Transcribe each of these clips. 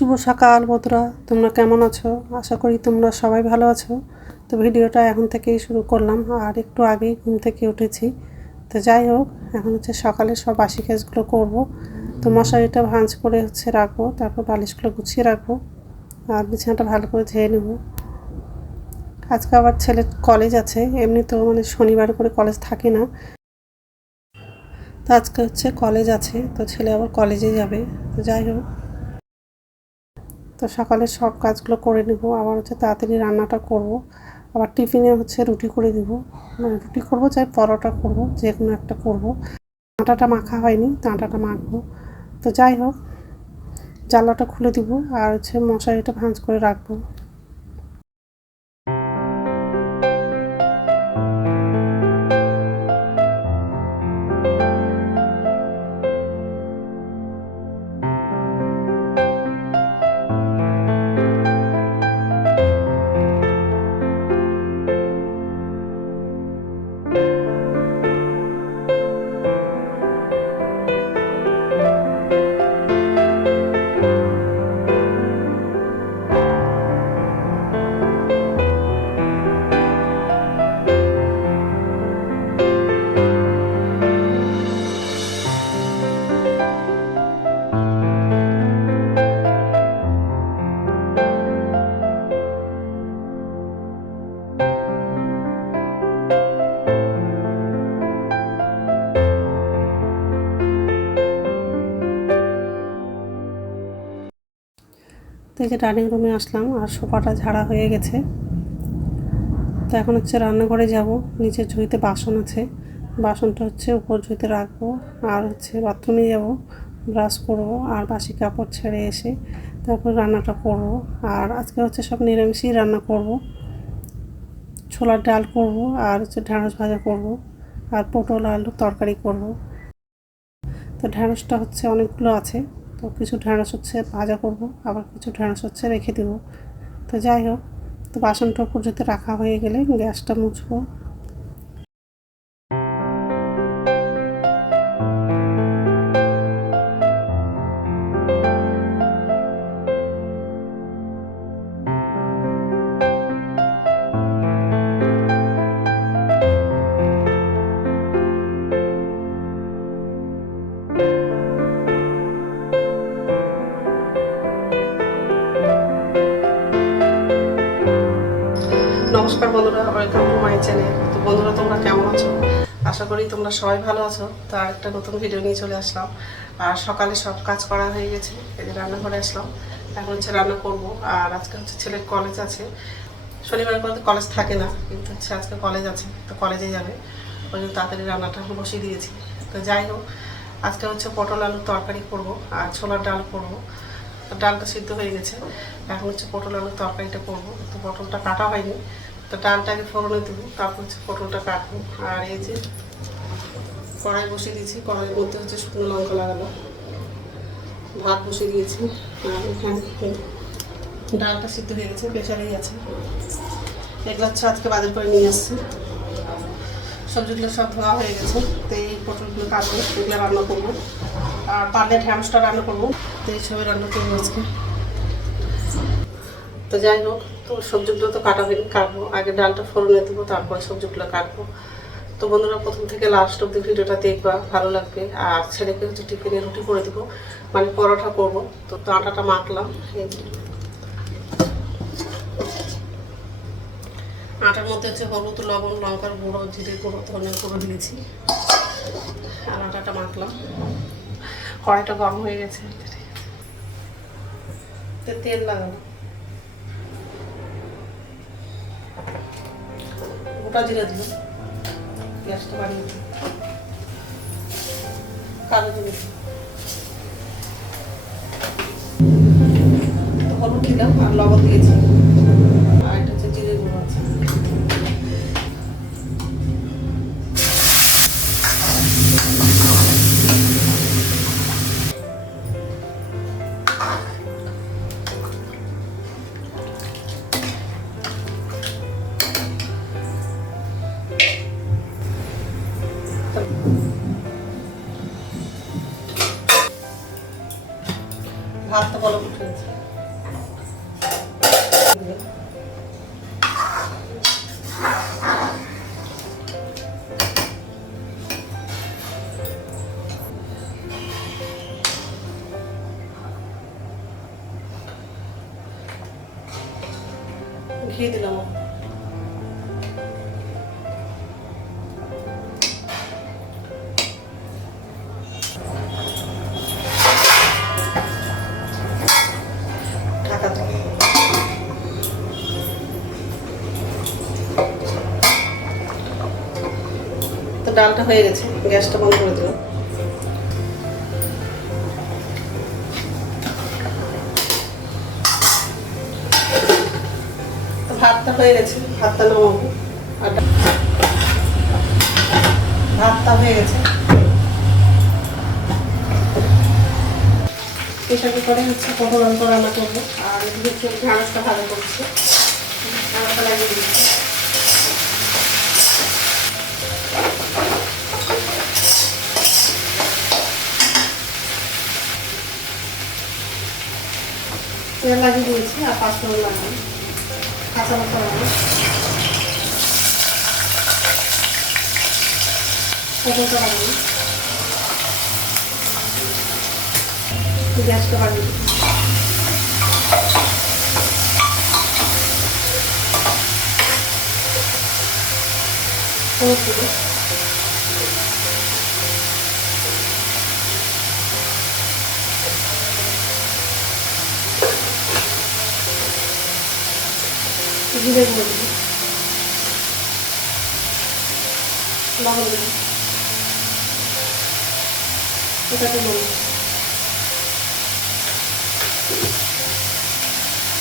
শুভ সকাল বন্ধুরা, তোমরা কেমন আছো? আশা করি তোমরা সবাই ভালো আছো। তো ভিডিওটা এখন থেকেই শুরু করলাম, আর একটু আগেই ঘুম থেকে উঠেছি। তো যাই হোক, এখন সকালে সব বাসি কাজগুলো করব। তো মশারিটা ভাঁজ করে রাখবো, তারপর বালিশগুলো গুছিয়ে রাখবো, আর বিছানাটা ভালো করে ধুয়ে নেব। আজকে আবার ছেলের কলেজ আছে, এমনি তো শনিবার করে কলেজ থাকে না, তো আজকে কলেজ আছে, তো ছেলে আবার কলেজে যাবে। তো যাই হোক, তো সকালে সব কাজগুলো করে নেব। আবার তাড়াতাড়ি রান্নাটা করব। আবার টিফিনে রুটি করে দিব, রুটি করব চাই পরোটা করব, যে কোনো একটা করব। আটাটা মাখা হয়নি, তো আটাটা মাখবো। তো যাই হোক, জানলাটা খুলে দিব, আর মশারিটা ভাঁজ করে রাখবো। তো এই যে ডাইনিং রুমে আসলাম, আর সোফাটা ঝাড়া হয়ে গেছে। তো এখন রান্নাঘরে যাব। নিচের ঝুড়িতে বাসন আছে, বাসনটা উপর ঝুড়িতে রাখবো। আর বাথরুমে যাব, ব্রাশ করব, আর বাসি কাপড় ছেড়ে এসে তারপর রান্নাটা করব। আর আজকে সব নিরামিষই রান্না করব। ছোলার ডাল করব, আর ঢ্যাঁড়স ভাজা করব, আর পটল আলু তরকারি করব। তো ঢ্যাঁড়সটা অনেকগুলো আছে, তো কিছু ঢ্যাঁড়স ভাজা করব, আবার কিছু ঢ্যাঁড়স রেখে দেব। তো যাই হোক, তো বাসনটা উপর রাখা হয়ে গেলে গ্যাসটা মুছবো। নমস্কার বন্ধুরা, ওয়েলকাম টু মাই চ্যানেল। তো বন্ধুরা, তোমরা কেমন আছো? আশা করি তোমরা সবাই ভালো আছো। তো আরেকটা নতুন ভিডিও নিয়ে চলে আসলাম। আর সকালে সব কাজ করা হয়ে গেছে, এই যে রান্নাঘরে আসলাম। এখন রান্না করব। আর আজকে ছেলের কলেজ আছে। শনিবার করে তো কলেজ থাকে না, কিন্তু আজকে কলেজ আছে, তো কলেজে যাবে। ওই জন্য তাড়াতাড়ি রান্নাটা বসিয়ে দিয়েছি। তো যাই হোক, আজকে পটল আলুর তরকারি করব, আর ছোলার ডাল করব। ডালটা সিদ্ধ হয়ে গেছে, এখন পটল আলুর তরকারিটা করব। তো পটলটা কাটা হয়নি, তো ডালটাকে ফোড়নে দেবো, তারপর পটলটা কাটবো। আর এই যে কড়াই বসিয়ে দিয়েছি, কড়াইয়ের মধ্যে শুকনো লঙ্কা লাগানো, ভাত বসিয়ে দিয়েছি। আর এখানে ডালটা সিদ্ধ হয়ে গেছে, প্রেশারেই আছে। এগুলো আজকে বাজার করে নিয়ে আসছি। সবজিগুলো সব ধোয়া হয়ে গেছে, তো এই পটলগুলো কাটবো, এগুলো রান্না করবো। আর পারলে ঢ্যাঁড়সটা রান্না করবো, তো এই সবই রান্না করবো আজকে। তো যাই হোক, তো সবজিগুলো তো কাটা হয়নি, কাটবো। আগে ডালটা ফোড়নে দেবো, তারপরে সবজিগুলো কাটবো। তো বন্ধুরা, প্রথম থেকে লাস্ট অব্দি ভিডিওটা দেখবা, ভালো লাগবে। আর ছেলেকে টিফিনে রুটি করে দেবো, পরোটা করবো। তো আটাটা মাখলাম, আটার মধ্যে হলুদ, লবণ, লঙ্কার গুঁড়ো, জিরে গুঁড়ো, ধনের গুঁড়ো দিয়েছি। আর আটাটা মাখলাম। কড়াইটা গরম হয়ে গেছে, তেল লাগানো, গোটা জিরে দিল, গ্যাসটা বাড়িয়ে দিল, কালো জিরে, হলুদ দিলাম, আর লবণ দিয়েছি। আর এটা জিরে গুঁড়ো আছে। ভাতটা বলক উঠে গেছে। উঠিয়ে দিলাম। ঢাকা দিলাম। তো ডালটা হয়ে গেছে, গ্যাসটা বন্ধ করে দিলাম। ভাতটা হয়ে গেছে, ভাতটা নামাবো। আর ভাতটা হয়ে গেছে, প্রেশারে করে হচ্ছে পটল আলু রান্না করবো। আর এদিকে ঢ্যাঁড়সটা ভালো করছে, ঢ্যাঁড়সটা লাগিয়ে দিচ্ছি। তেল লাগিয়ে দিয়েছি আর 5 মিনিট লাগানো কাঁচা লঙ্কা লাগানো, পটলটা লাগানো, গ্যাসটা বাড়িয়ে দিচ্ছি। জিরে গুঁড়ো দিই, লবণ দিই, এটাকে বলি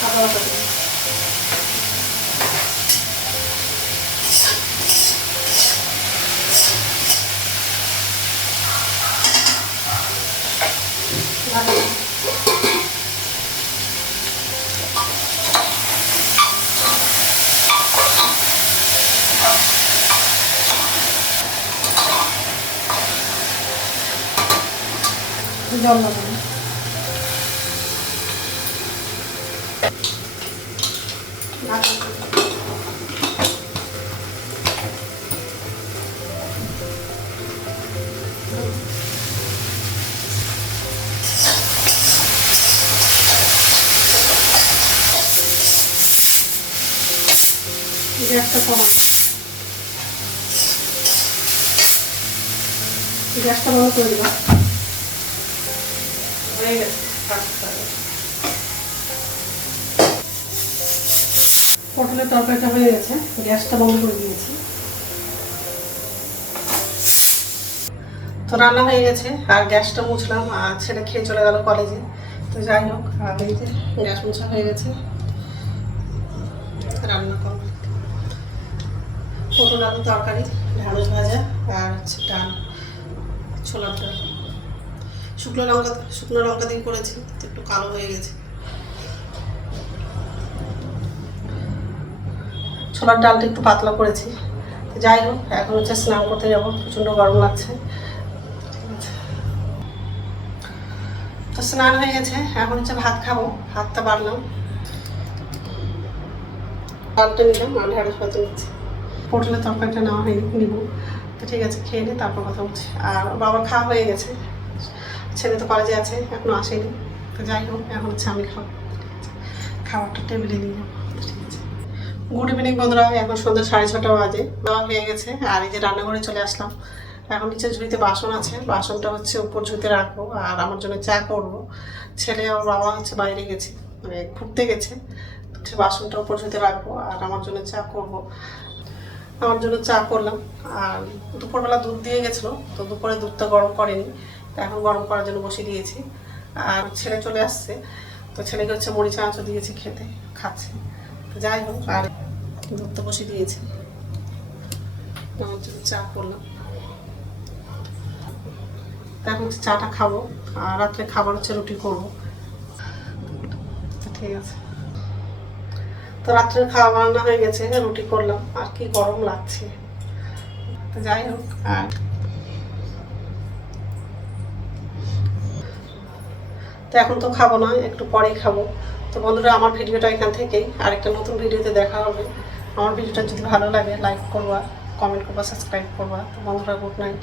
আদা বাটা দিই, জল লাগানো, গ্যাসটা কমান, গ্যাসটা বন্ধ করে দিলাম। হয়ে গেছে, পটলের তরকারিটা হয়ে গেছে, গ্যাসটা বন্ধ করে দিয়েছি। তো রান্না হয়ে গেছে আর গ্যাসটা মুছলাম, আর ছেলে খেয়ে চলে গেল কলেজে। তো যাই হোক, আর এই যে গ্যাস মুছা হয়ে গেছে, রান্না করব পটল আলু তরকারি, ঢ্যাঁড়স ভাজা আর হচ্ছে ডাল, ছোলার ডাল। শুকনো লঙ্কা দিয়ে করেছি, তো একটু কালো হয়ে গেছে। ছোলার ডালটা একটু পাতলা করেছি। যাই হোক, এখন হচ্ছে স্নান করতে যাবো, প্রচণ্ড গরম লাগছে। তো স্নান হয়ে গেছে, এখন হচ্ছে ভাত খাবো। ভাতটা বাড়লাম, ডালটা নিলাম আর ঢ্যাঁড়স ভাজা নিচ্ছি। পটলের তরকারিটা নেওয়া হয়নি, নিব। তো ঠিক আছে, খেয়ে নিই, তারপর কথা বলছি। আর বাবার খাওয়া হয়ে গেছে, ছেলে তো কলেজে আছে, এখনো আসেনি। তো যাই হোক, এখন হচ্ছে আমি খাবারটা টেবিলে নিয়ে যাবো। ঠিক আছে, গুড ইভিনিং বন্ধুরা। এখন সন্ধ্যা 6:30 বাজে, দেওয়া হয়ে গেছে। আর এই যে রান্নাঘরে চলে আসলাম। এখন নিচে ঝুড়িতে বাসন আছে, বাসনটা হচ্ছে উপর ঝুড়িতে রাখবো। আর আমার জন্য চা করবো। ছেলে আর বাবা হচ্ছে বাইরে গেছে, মানে ঘুরতে গেছে। বাসনটা উপর ঝুড়িতে রাখবো আর আমার জন্য চা করবো। আমার জন্য চা করলাম। আর দুপুরবেলা দুধ দিয়ে গেছিলো, তো দুপুরে দুধটা গরম করেনি, তো এখন গরম করার জন্য বসিয়ে দিয়েছি। আর ছেলে চলে আসছে, তো ছেলেকে হচ্ছে মুড়ি চানাচ দিয়েছি, খেতে খাচ্ছে। তো যাই হোক, আর দুধটা বসিয়ে দিয়েছি, আমার জন্য চা করলাম। এখন হচ্ছে চাটা খাবো, আর রাত্রে খাবার হচ্ছে রুটি করবো। ঠিক আছে, তো রাত্রের খাওয়া রান্না হয়ে গেছে, রুটি করলাম। আর কি গরম লাগছে। তো যাই হোক, আর তো এখন তো খাবো না, একটু পরেই খাবো। তো বন্ধুরা, আমার ভিডিওটা এখান থেকেই, আর একটা নতুন ভিডিওতে দেখা হবে। আমার ভিডিওটা যদি ভালো লাগে, লাইক করবা, কমেন্ট করবা, সাবস্ক্রাইব করবা। তো বন্ধুরা, গুড নাইট।